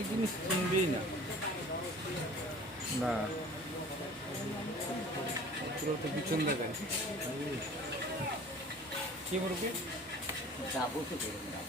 অনেক জিনিস চিনবেই না। না পুরো তো পিছন দেখায়। কি বলবি? যাবো তো করুন না।